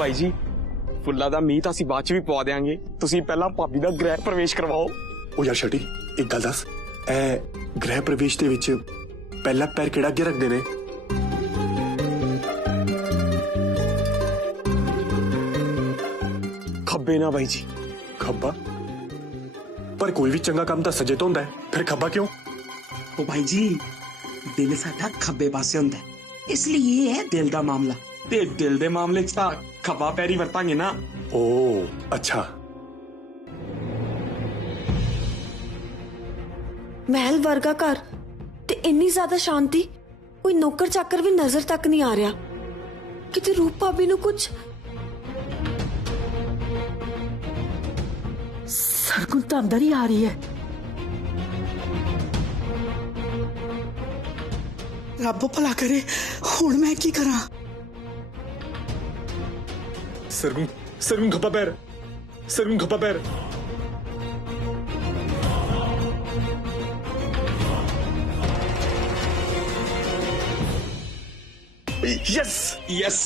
भाई जी फुल्ला दा मीत असीं बाद च भी पवा देंगे, तुसीं पहला भाभी दा गृह प्रवेश करवाओ। ओ यार शटी एक गल दस, ए गृह प्रवेश दे विच पहला पैर केड़ा अगे रखदे ने? खब्बे ना भाई जी। खब्बा? पर कोई भी चंगा काम तां सजे तो हुंदा है, फिर खब्बा क्यों? ओ भाई जी दिल साडा खब्बे पासे हुंदा है, इसलिए ये है दिल दा मामला, ते दिल दे मामले च तां खब्बा पैर ही वरतांगे ना। ओ अच्छा। महल वर्गा घर ते इन्नी ज्यादा शांति, कोई नौकर चाकर भी नजर तक नहीं आ रहा। किते रूप भाभी नू कुछ सरगुन तो अंदर ही आ रही है। रब भला करे हुण मैं की करा? सरगुन सरगुन खब्बा पैर, सरगुन खब्बा पैर। यस यस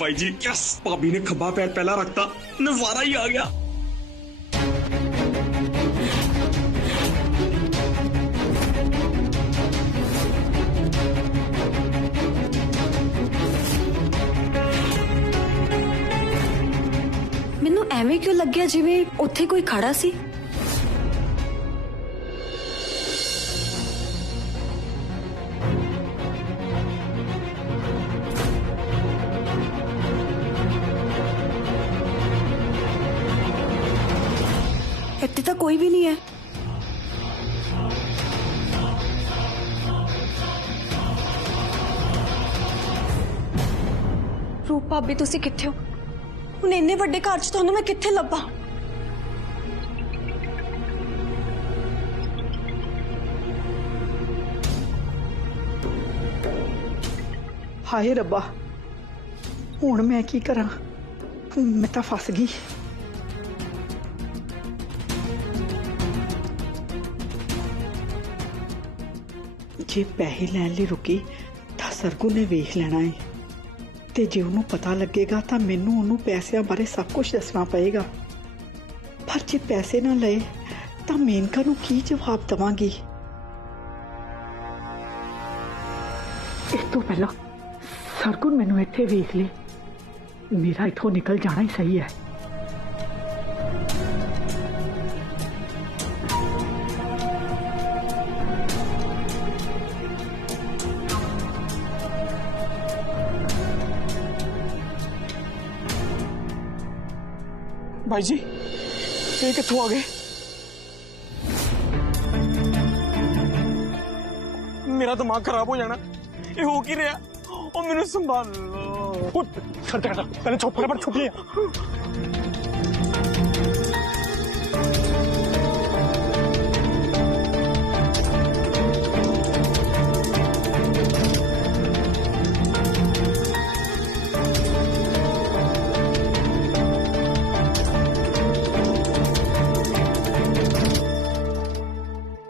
भाई जी यस, भाभी ने खब्बा पैर पहला रखता, नजारा ही आ गया। मैनू एवें क्यों लग्या जिवें उत्थे कोई खड़ा सी। इत्थे तो कोई भी नहीं है। रूप भाभी तुसी किथे हो? हुण इन्ने वड्डे घर च तुहानू मैं किथे लब्बा? हाय रब्बा हुण मैं की करा? मैं तो फस गई। जे पैसे लैन लई रुकी तां सरगुन ने वेख लेना है, ते जे उन्होंने पता लगेगा तो मैनू उन्होंने पैसों बारे सब कुछ दसना पएगा। पर जे पैसे ना लए तो मेनका नू की जवाब दवांगी? इस तो पहला सरगुन मैनू इत्थे वेख ले, मेरा इत्थों निकल जाना ही सही है। भाई जी ये कित्थों आ गए? मेरा दिमाग खराब हो जाना, ये हो की रहा? ओ मैनू संभाल लो। पहले चुप फटाफट छुपिए।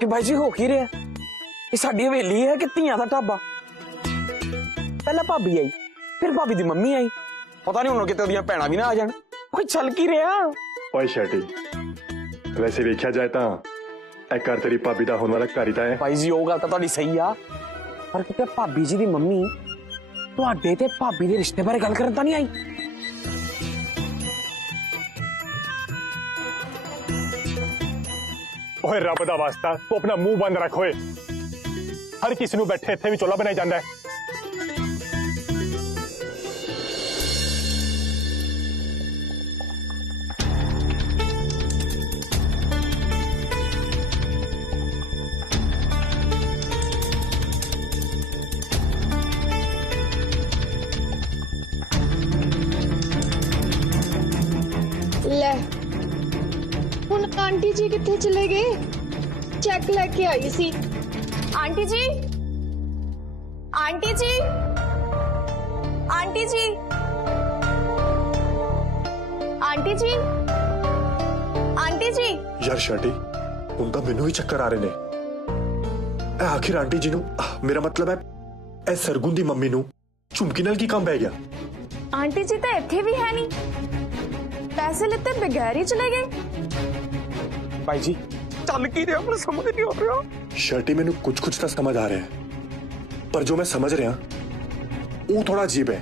कि भाई जी हो की रहा? ये साडी हवेली है कि धियां दा ढाबा? पहला भाभी आई, फिर भाभी दी मम्मी आई, पता नहीं उन्होंने किते ओदियां भैणां भी ना आ जान। कोई चल की रहा? ओए शटी वैसे वेख्या जाए तां ए घर तेरी भाभी दा होने वाला घर ही तां है। भाई जी वो गल तां तुहाडी सही आ, पर किते भाभी जी दी मम्मी तुहाडे ते भाभी दे रिश्ते बारे गल करन तां नहीं आई? ओए रब दा वास्ता तू अपना मुंह बंद रख। ओए हर किसी नू बैठे इत्थे भी चोला बनाई जांदा है। ले हुण आंटी जी किथे चले गए? चेक लेके आई सी। आंटी जी, आंटी जी, आंटी जी, आंटी जी, आंटी जी। यार शांटी हुण तां मैनू ही चक्कर आ रहे ने। आखिर आंटी जी नू, मेरा मतलब है ए सरगुन दी मम्मी नू झुमकी नाल की काम पै गया? आंटी जी तो इत्थे भी है नहीं, पैसे लेते बगैर ही चले गए। भाई जी चल की रहा, मैं समझ नहीं आ रहा। शर्टी मैनू कुछ कुछ तो समझ आ रहा है, पर जो मैं समझ रहा वो थोड़ा अजीब है।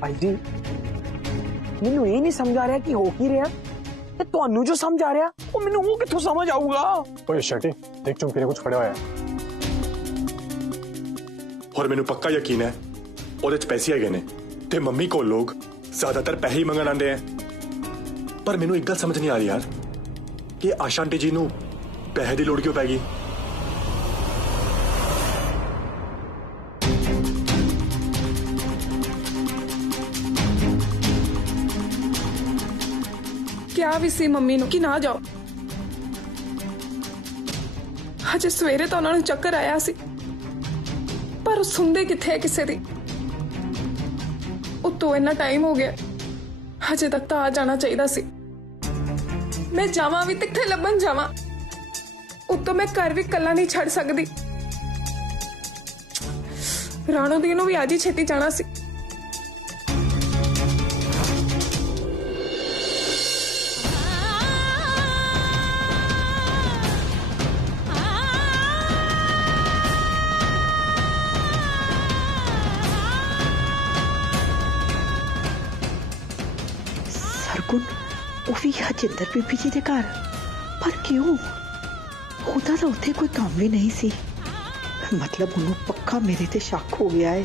भाई जी मैनू ये नहीं समझ आ रहा कि हो की रहा, ते ਤੁਹਾਨੂੰ जो समझ आ रहा वो मैनू वो कित्थों समझ आऊगा। ओए शर्टी देख चुमकी ने कुछ फड़िया होया है। और मैनू पक्का यकीन है ਉਹਦੇ ਚ ਪੈਸੇ ਹੈਗੇ ਨੇ ਤੇ ਮੰਮੀ ਕੋਲ ਲੋਕ ਜ਼ਿਆਦਾਤਰ ਪੈਸੇ ਹੀ ਮੰਗਣ ਆਉਂਦੇ ਆ। ਪਰ ਮੈਨੂੰ ਇੱਕ ਗੱਲ ਸਮਝ ਨਹੀਂ ਆ ਰਹੀ ਯਾਰ ਕਿ ਆਸ਼ਾ ਆਂਟੀ ਜੀ ਨੂੰ ਪੈਸੇ ਦੀ ਲੋੜ ਕਿਉਂ ਪੈ ਗਈ। ਕਿਹਾ ਵੀ ਸੀ ਮੰਮੀ ਨੂੰ ਕਿ ਨਾ ਜਾਓ। ਹਜੇ ਸਵੇਰੇ ਤਾਂ ਉਹਨਾਂ ਨੂੰ ਚੱਕਰ ਆਇਆ ਸੀ, ਪਰ ਉਹ ਸੁਣਦੇ ਕਿੱਥੇ ਕਿਸੇ ਦੀ। ਉਤੋਂ ਇੰਨਾ ਟਾਈਮ ਹੋ ਗਿਆ, ਹਜੇ ਤੱਕ ਤਾਂ ਆ ਜਾਣਾ ਚਾਹੀਦਾ ਸੀ। ਮੈਂ ਜਾਵਾਂ ਵੀ ਕਿੱਥੇ ਲੱਭਣ ਜਾਵਾਂ, ਉਤੋਂ ਮੈਂ ਘਰ ਵੀ ਕੱਲਾ ਨਹੀਂ ਛੱਡ ਸਕਦੀ। ਰਾਣੋ ਦੀ ਨੂੰ ਵੀ ਅੱਜ ਹੀ ਛੇਤੀ ਜਾਣਾ ਸੀ। सरगुन वो भी हजिंदर बीबी जी दे घर, पर क्यों? ਉਹਦਾ ਤਾਂ ਉੱਥੇ ਕੋਈ ਕੰਮ ਵੀ ਨਹੀਂ ਸੀ। मतलब ਉਹਨੂੰ ਪੱਕਾ ਮੇਰੇ ਤੇ ਸ਼ੱਕ ਹੋ ਗਿਆ ਹੈ।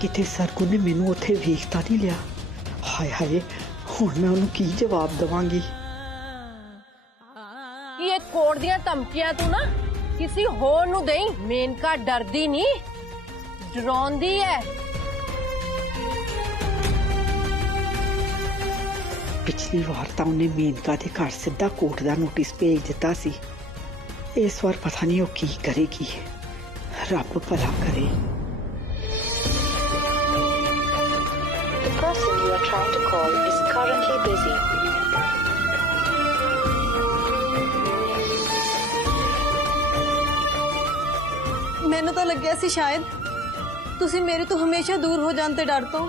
ਕਿਤੇ ਸਰਗੁਨ ਨੇ ਮੈਨੂੰ ਉੱਥੇ ਵੇਖਤਾ ਨਹੀਂ ਲਿਆ। ਹਾਏ ਹਾਏ ਹੁਣ ਮੈਂ ਉਹਨੂੰ ਕੀ ਜਵਾਬ ਦਵਾਂਗੀ। ये कोड दियां धमकियां तू ना किसी होर नू देई। मेनका डरदी नहीं, डराउंदी है। पिछली बार तो उन्हें मेनका के घर सीधा कोर्ट का नोटिस भेज दिता सी। इस बार पता नहीं वो की करेगी। रब भला करे। The person you are trying to call is currently busy. ਮੈਨੂੰ ਤਾਂ ਲੱਗਿਆ ਸੀ ਸ਼ਾਇਦ ਤੁਸੀਂ ਮੇਰੇ ਤੋਂ ਹਮੇਸ਼ਾ ਦੂਰ ਹੋ ਜਾਣ ਤੇ ਡਰ ਤੋਂ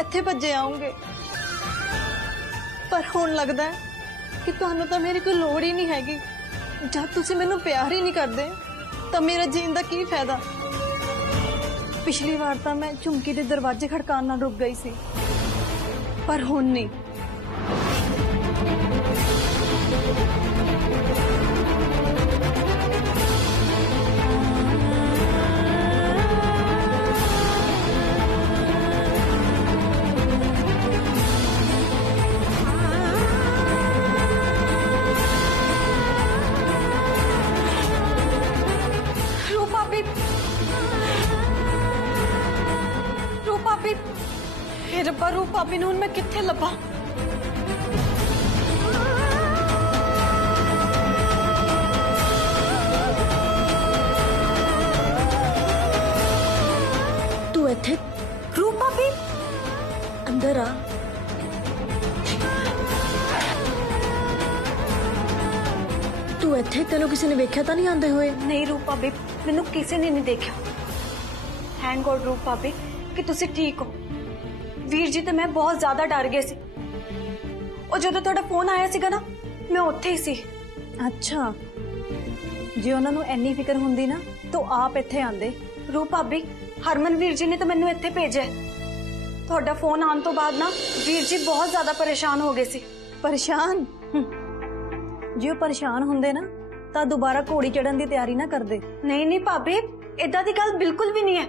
ਇੱਥੇ ਭੱਜੇ ਆਉਂਗੇ, ਪਰ ਹੁਣ ਲੱਗਦਾ ਹੈ ਕਿ ਤੁਹਾਨੂੰ ਤਾਂ ਮੇਰੀ ਕੋਈ ਲੋੜ ਹੀ ਨਹੀਂ ਹੈਗੀ। ਜਦ ਤੁਸੀਂ ਮੈਨੂੰ ਪਿਆਰ ਹੀ ਨਹੀਂ ਕਰਦੇ ਤਾਂ ਮੇਰਾ ਜੀਣ ਦਾ ਕੀ ਫਾਇਦਾ। ਪਿਛਲੀ ਵਾਰ ਤਾਂ ਮੈਂ ਝੁਮਕੀ ਦੇ ਦਰਵਾਜ਼ੇ ਖੜਕਾਉਣ ਨਾਲ ਰੁਕ ਗਈ ਸੀ, ਪਰ ਹੁਣ ਨਹੀਂ। रब्बा रूप भाभी नून मैं किथे लभा। तू इथे रूप भाभी अंदर आ। तू इथे तेनों किसी ने वेख्या तो नहीं आंदे हुए? नहीं रूप भाभी मैनू किसी ने नहीं देखा। थैंक गॉड रूप भाभी कि तुसी ठीक हो। ਵੀਰ ਜੀ ਤੇ ਮੈਂ ਬਹੁਤ ਜ਼ਿਆਦਾ ਡਰ ਗਏ ਸੀ। ਉਹ ਜਦੋਂ ਤੁਹਾਡਾ ਫੋਨ ਆਇਆ ਸੀਗਾ ਨਾ ਮੈਂ ਉੱਥੇ ਹੀ ਸੀ। ਅੱਛਾ, ਜੇ ਉਹਨਾਂ ਨੂੰ ਇੰਨੀ ਫਿਕਰ ਹੁੰਦੀ ਨਾ ਤਾਂ ਆਪ ਇੱਥੇ ਆਂਦੇ। ਰੂਪ ਭਾਬੀ ਹਰਮਨ ਵੀਰ ਜੀ ਨੇ ਤਾਂ ਮੈਨੂੰ ਇੱਥੇ ਭੇਜਿਆ। ਤੁਹਾਡਾ ਫੋਨ ਆਉਣ ਤੋਂ ਬਾਅਦ ਨਾ ਵੀਰ ਜੀ ਬਹੁਤ ਜ਼ਿਆਦਾ ਪਰੇਸ਼ਾਨ ਹੋ ਗਏ ਸੀ। ਪਰੇਸ਼ਾਨ? ਜੇ ਉਹ ਪਰੇਸ਼ਾਨ ਹੁੰਦੇ ਨਾ ਤਾਂ ਦੁਬਾਰਾ ਘੋੜੀ ਚੜਨ ਦੀ ਤਿਆਰੀ ਨਾ ਕਰਦੇ। ਨਹੀਂ ਨਹੀਂ ਭਾਬੀ ਇਦਾਂ ਦੀ ਗੱਲ ਬਿਲਕੁਲ ਵੀ ਨਹੀਂ ਹੈ।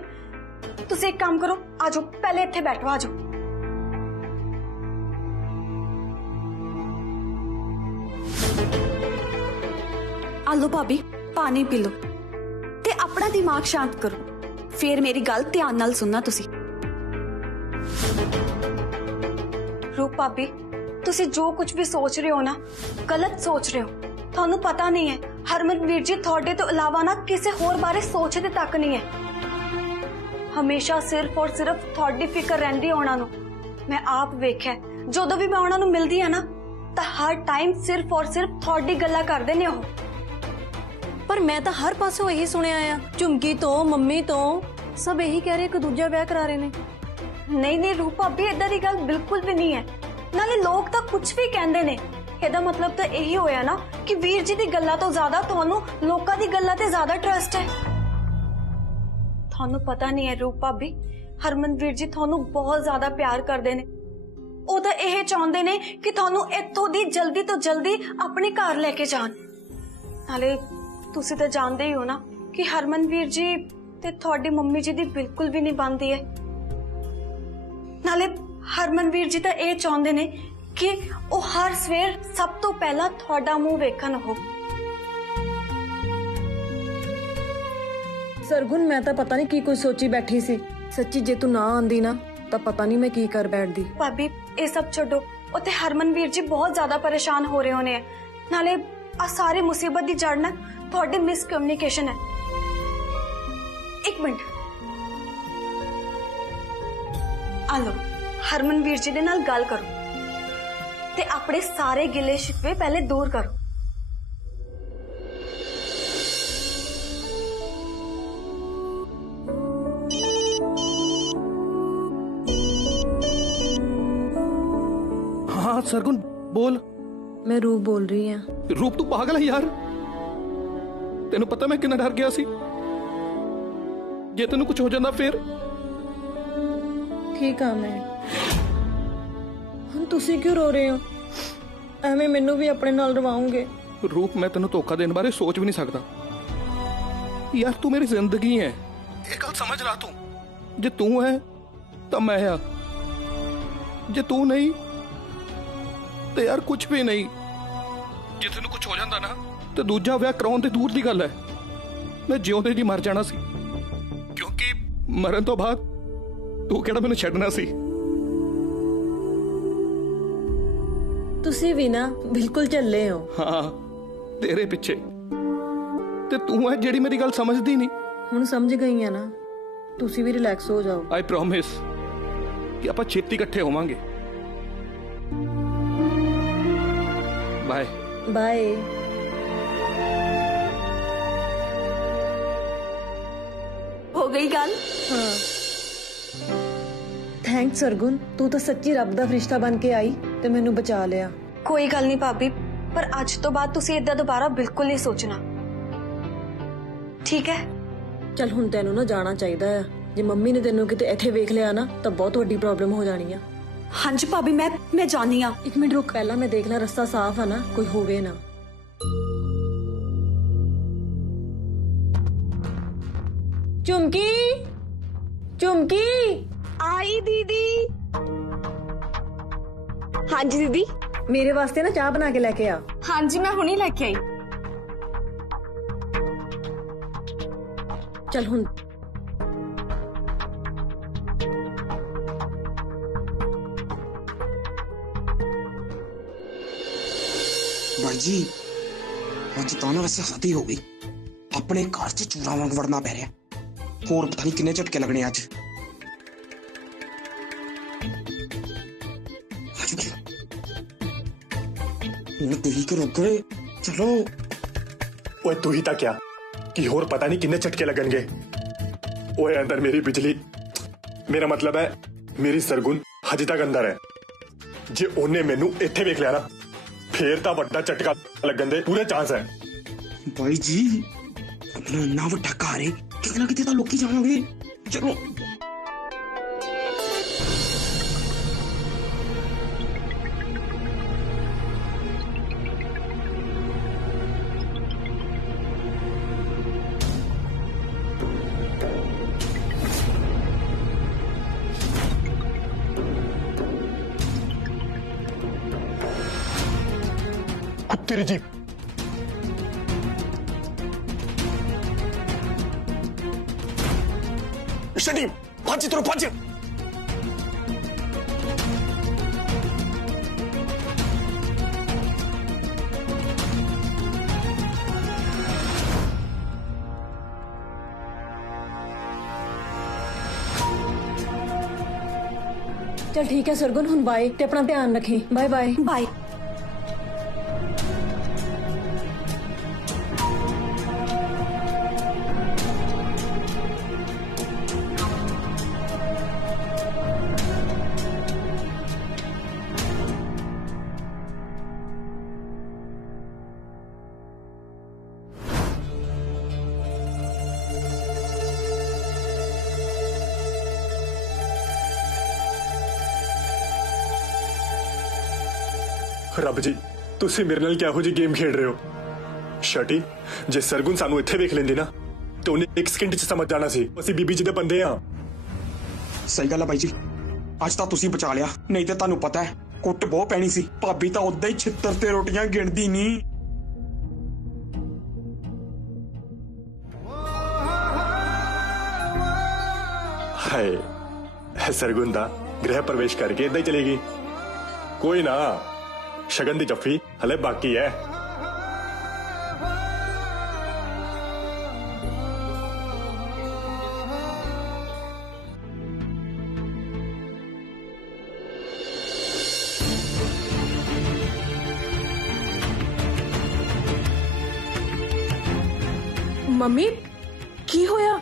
ਤੁਸੀਂ ਇੱਕ ਕੰਮ ਕਰੋ, ਆਜੋ ਪਹਿਲੇ ਇੱਥੇ ਬੈਠੋ, ਆਜੋ। आलो भाभी पानी पी लो ते अपना दिमाग शांत करो, फिर मेरी गल ध्यान नाल सुनना। तुसी रूप भाभी तुसी जो कुछ भी सोच रहे हो ना गलत सोच रहे हो। थानू पता नहीं है हरमन वीर जी थोड़े तो अलावा ना किसी होर बारे सोचते तक नहीं है। हमेशा सिर्फ और सिर्फ थोड़ी फिक्र रहिंदी उन्हां नू। मैं आप वेख्या जदों भी मैं उन्हां नू मिलदी हां ना तां हर टाइम सिर्फ और सिर्फ थोड़ी गल्लां करदे ने। ਪਰ ਮੈਂ ਤਾਂ ਹਰ ਪਾਸੋਂ ਇਹੀ ਸੁਣਿਆ ਆ, ਝੁਮਕੀ ਤੋਂ, ਮੰਮੀ ਤੋਂ, ਸਭ ਇਹੀ ਕਹਿ ਰਹੇ ਇੱਕ ਦੂਜਾ ਵਿਆਹ ਕਰਾ ਰਹੇ ਨੇ। ਨਹੀਂ ਨਹੀਂ ਰੂਪ ਭਾਬੀ, ਏਦਾਂ ਦੀ ਗੱਲ ਬਿਲਕੁਲ ਵੀ ਨਹੀਂ ਹੈ। ਨਾਲੇ ਲੋਕ ਤਾਂ ਕੁਝ ਵੀ ਕਹਿੰਦੇ ਨੇ, ਇਹਦਾ ਮਤਲਬ ਤਾਂ ਇਹੀ ਹੋਇਆ ਨਾ ਕਿ ਵੀਰ ਜੀ ਦੀ ਗੱਲਾਂ ਤੋਂ ਜ਼ਿਆਦਾ ਤੁਹਾਨੂੰ ਲੋਕਾਂ ਦੀ ਗੱਲਾਂ ਤੇ ਜ਼ਿਆਦਾ ਟਰਸਟ ਹੈ। ਤੁਹਾਨੂੰ ਪਤਾ ਨਹੀਂ ਹੈ ਰੂਪ ਭਾਬੀ, ਹਰਮਨਵੀਰ ਜੀ ਤੁਹਾਨੂੰ ਬਹੁਤ ਜ਼ਿਆਦਾ ਪਿਆਰ ਕਰਦੇ ਨੇ। ਉਹ ਤਾਂ ਇਹ ਚਾਹੁੰਦੇ ਨੇ ਕਿ ਤੁਹਾਨੂੰ ਇੱਥੋਂ ਦੀ ਜਲਦੀ ਤੋਂ ਜਲਦੀ ਆਪਣੇ ਘਰ ਲੈ ਕੇ ਜਾਣ। ਨਾਲੇ ਤੁਸੀਂ ਤਾਂ ਜਾਣਦੇ ਹੀ ਹੋ ਨਾ ਕਿ ਹਰਮਨਵੀਰ ਜੀ ਤੇ ਤੁਹਾਡੀ ਮੰਮੀ ਜੀ ਦੀ ਬਿਲਕੁਲ ਵੀ ਨਹੀਂ ਬਣਦੀ ਹੈ। ਨਾਲੇ ਹਰਮਨਵੀਰ ਜੀ ਤਾਂ ਇਹ ਚਾਹੁੰਦੇ ਨੇ ਕਿ ਉਹ ਹਰ ਸਵੇਰ ਸਭ ਤੋਂ ਪਹਿਲਾਂ ਤੁਹਾਡਾ ਮੂੰਹ ਵੇਖਣ। ਉਹ ਸਰਗੁਣ, ਮੈਂ ਤਾਂ ਪਤਾ ਨਹੀਂ ਕੀ ਕੁਝ ਸੋਚੀ ਬੈਠੀ ਸੀ। ਸੱਚੀ ਜੇ ਤੂੰ ਨਾ ਆਂਦੀ ਨਾ ਤਾਂ ਪਤਾ ਨਹੀਂ ਮੈਂ ਕੀ ਕਰ ਬੈਠਦੀ। ਭਾਬੀ ਇਹ ਸਭ ਛੱਡੋ, ਉੱਥੇ ਹਰਮਨਵੀਰ ਜੀ ਬਹੁਤ ਜ਼ਿਆਦਾ ਪਰੇਸ਼ਾਨ ਹੋ ਰਹੇ ਹੋਣੇ। ਨਾਲੇ ਆ ਸਾਰੀ ਮੁਸੀਬਤ ਦੀ ਜੜ ਨਾ ਤੁਹਾਡੀ ਮਿਸਕਮਿਊਨੀਕੇਸ਼ਨ ਹੈ। ਇੱਕ ਮਿੰਟ, ਆ ਲਓ, ਹਰਮਨਵੀਰ ਜੀ ਦੇ ਨਾਲ ਗੱਲ ਕਰੋ ਤੇ ਆਪਣੇ ਸਾਰੇ ਗਿਲੇ ਸ਼ਿਕਵੇ ਪਹਿਲੇ ਦੂਰ ਕਰੋ। हाँ सरगुन बोल। मैं रूप बोल रही हूँ। रूप तू पागल है यार, तेन पता मैं कितना डर गया सी जे तेन कुछ हो जाता फिर। ठीक है मैं ਹੁਣ ਤੁਸੀਂ क्यों रो रहे हो? ਐਵੇਂ ਮੈਨੂੰ ਵੀ ਆਪਣੇ ਨਾਲ ਰਵਾਉਂਗੇ। रूप मैं तेन धोखा देने बारे सोच भी नहीं सकता यार, तू मेरी जिंदगी है, एक गल समझ ला तू। जे तू है तो मैं आ, जे तू नहीं ਤੇ ਯਾਰ ਕੁਝ ਵੀ ਨਹੀਂ। ਜੇ ਤੈਨੂੰ ਕੁਝ ਹੋ ਜਾਂਦਾ ਨਾ ਤੇ ਦੂਜਾ ਵਿਆਹ ਕਰਾਉਣ ਤੇ ਦੂਰ ਦੀ ਗੱਲ ਹੈ, ਮੈਂ ਜਿਉਂਦੇ ਜੀ ਮਰ ਜਾਣਾ ਸੀ, ਕਿਉਂਕਿ ਮਰਨ ਤੋਂ ਬਾਅਦ ਤੂੰ ਕਿਹੜਾ ਮੈਨੂੰ ਛੱਡਣਾ ਸੀ। ਤੁਸੀਂ ਵੀ ਨਾ ਬਿਲਕੁਲ ਚੱਲੇ ਹੋ। ਹਾਂ ਤੇਰੇ ਪਿੱਛੇ, ਤੇ ਤੂੰ ਹੈ ਜਿਹੜੀ ਮੇਰੀ ਗੱਲ ਸਮਝਦੀ ਨਹੀਂ। ਹੁਣ ਸਮਝ ਗਈ ਆ ਨਾ, ਤੁਸੀਂ ਵੀ ਰਿਲੈਕਸ ਹੋ ਜਾਓ। ਆਈ ਪ੍ਰੋਮਿਸ ਕਿ ਆਪਾਂ ਛੇਤੀ ਇਕੱਠੇ ਹੋਵਾਂਗੇ। Bye bye. हो गई गल? हाँ थैंक्स सरगुन, तू तो सच्ची रब दा फरिश्ता बन के आई ते मैनू बचा लिया। कोई गल नहीं भाभी, पर आज तो बाद तुसी इदा दोबारा बिल्कुल नहीं सोचना, ठीक है? चल हुण तैनू ना जाना चाहिदा है। जे मम्मी ने तेनू किते इत्थे वेख लिया ना तो बहुत वड्डी प्रॉब्लम हो जानी है। हाँ जी भाभी, मैं जानी हाँ। एक मिनट रुक, पहला मैं देख ला रास्ता साफ है ना, कोई होवे ना। चुमकी चुमकी आई दीदी। हाँ जी दीदी। मेरे वास्ते ना चाह बना के लेके आ। हाँ जी मैं हुणी लेके आई। चल हुण भाई जी आज तो ना वैसे हद ही हो गई, अपने घर च चूरा वांग वड़ना पै रहा। होर पता नहीं किन्ने झटके लगने अज। तुही करो गए, चलो। ओए तू ही था क्या कि होर पता नहीं किन्ने झटके लगनगे। ओए अंदर मेरी बिजली, मेरा मतलब है मेरी सरगुन हजे तक अंदर है। जे ओने मैनू इत्थे वेख लिया ना फिर तो वड्डा झटका लगन दे पूरे चांस है। भाई जी अपना इन्ना वड्डा घर है, कितना कितने तो लोग जावांगे। चलो तेरी जीप शनी भाजी तेरे भाजी। चल ठीक है सरगुन, हुण बाय ते अपना ध्यान रखें। Bye bye bye. ਰੱਬ ਜੀ ਤੁਸੀਂ ਮੇਰੇ ਨਾਲ ਕਿਹੋ ਜਿਹੀ ਗੇਮ ਖੇਡ ਰਹੇ ਹੋ? ਸ਼ਟੀ, ਜੇ ਸਰਗੁਣ ਸਾਨੂੰ ਇੱਥੇ ਵੇਖ ਲੈਂਦੀ ਨਾ ਤੇ ਉਹਨੇ 1 ਸਕਿੰਟ 'ਚ ਸਮਝ ਜਾਣਾ ਸੀ ਅਸੀਂ ਬੀਬੀ ਜੀ ਦੇ ਬੰਦੇ ਆ। ਸਹੀ ਗੱਲ ਹੈ ਬਾਈ ਜੀ, ਅੱਜ ਤਾਂ ਤੁਸੀਂ ਬਚਾ ਲਿਆ, ਨਹੀਂ ਤੇ ਤੁਹਾਨੂੰ ਪਤਾ ਹੈ ਕੁੱਟ ਬਹੁਤ ਪੈਣੀ ਸੀ। ਭਾਬੀ ਤਾਂ ਉਦਾਂ ਹੀ ਛਿੱਤਰ ਤੇ ਰੋਟੀਆਂ ਗਿਣਦੀ ਨਹੀਂ। ਹਾਏ, ਸਰਗੁਣ ਦਾ ਗ੍ਰਹਿ ਪ੍ਰਵੇਸ਼ ਕਰਕੇ ਇਦਾਂ ਹੀ ਚਲੇਗੀ। ਕੋਈ ਨਾ, ਸ਼ਗਨ ਦੀ ਜੱਫੀ ਹਲੇ ਬਾਕੀ ਹੈ। ਮੰਮੀ ਕੀ ਹੋਇਆ?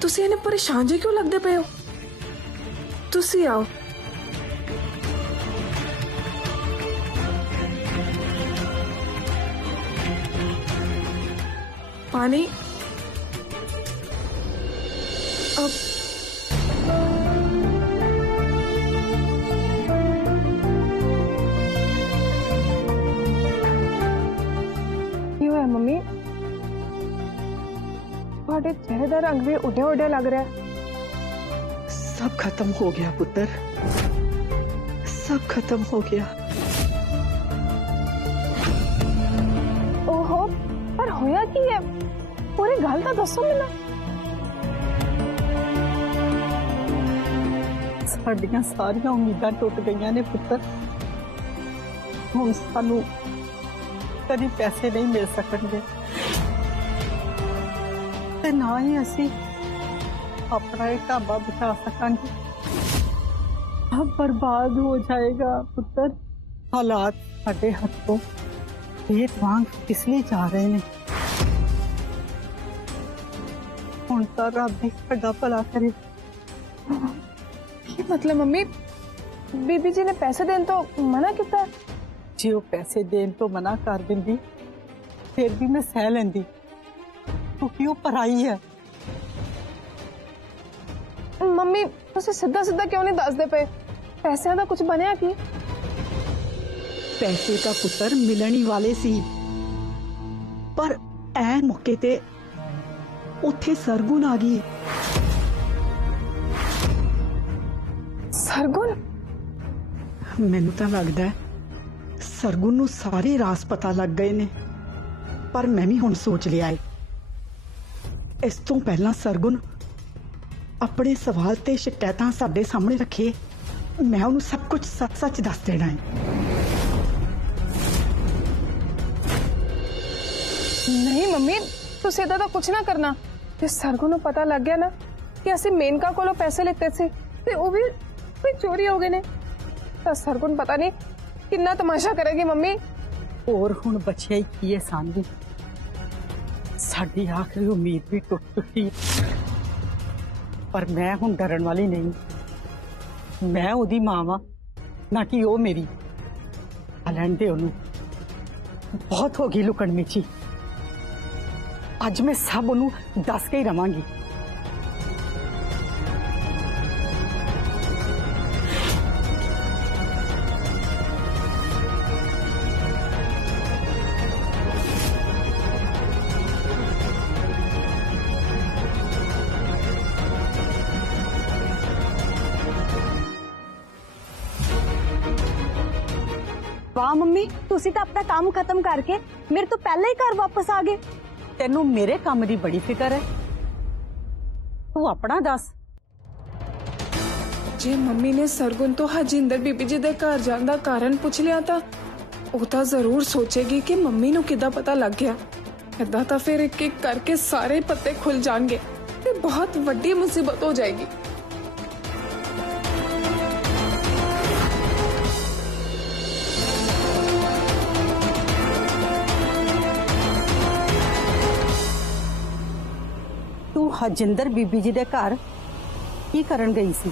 ਤੁਸੀਂ ਇਹਨੇ ਪਰੇਸ਼ਾਨ ਜੇ ਕਿਉਂ ਲੱਗਦੇ ਪਏ ਹੋ? ਤੁਸੀਂ ਆਓ। पानी अब क्यों है मम्मी? ਤੁਹਾਡੇ ਚਿਹਰੇ ਦਾ ਰੰਗ ਵੀ ਉੱਡਿਆ ਉੱਡਿਆ ਲੱਗ ਰਿਹਾ ਹੈ। सब खत्म हो गया पुत्र, सब खत्म हो गया। ओहो, पर होया की है? पूरी गल तो दसो मैनू। साडियां सारियां उम्मीदां टुट गईयां ने पुत्र। हुण सानू कदी पैसे नहीं मिल सकणगे ते ना ही असीं अपना एक ढाबा बचा सकांगे। अब बर्बाद हो जाएगा पुत्र। हालात साडे हथों खेत वांग फिसले जा रहे ने। हुण तां रब ही साडा भला करे। की मतलब मम्मी? बीबी जी ने पैसे देने तो मना किया? जे वो पैसे देने तो मना कर दिंदी फिर भी मैं सह लैंदी, क्योंकि वो पराई है। मम्मी तुसी सीधा सीधा क्यों नहीं दसदे पे? पैसों का कुछ बनया की? पैसे का पुत्र मिलण ही वाले सी, पर ऐ मौके ते उत्थे सरगुण आ गई। सरगुण? मैनू तां लगदा है सरगुण नू सारे राज पता लग गए ने, पर मैं भी हुण सोच लिया है इस तो पहला सरगुण अपने सवाल ते शिकायतां साडे सामने रखे, मैं उन्हें सब कुछ सच सच दस देना है। नहीं मम्मी, तुसी इदां तां कुछ ना करना। जे सरगुण नू पता लग गया ना कि असीं मेनका कोलों पैसे लेते सी ते वो भी कोई चोरी हो गए ने, तां सरगुण पता नहीं कितना तमाशा करेगी मम्मी। और हुण बचिया ही की है सांझी, साडी आखिरी उम्मीद भी टुट चुकी है। पर मैं हुण डरन वाली नहीं, मैं ओदी मां वां ना कि ओ मेरी। लैण दे ओनू, बहुत हो गई लुकण मिची। अज मैं सब ओनू दस के ही रवांगी। वाह मम्मी, तुसी तो अपना काम खत्म करके मेरे तो पहले ही घर वापस आ गए। तेनू मेरे काम की बड़ी फिक्र है, तू अपना दस। जे मम्मी ने सरगुण तो हजिंदर बीबी जी दे घर जाने का कारण पूछ लिया था, वो तो जरूर सोचेगी कि मम्मी नू किदा पता लग गया। इदा तो फिर एक एक करके सारे पत्ते खुल जाएंगे ते बहुत वड्डी मुसीबत हो जाएगी। तू हजिंदर बीबी जी दे घर की करन गई सी?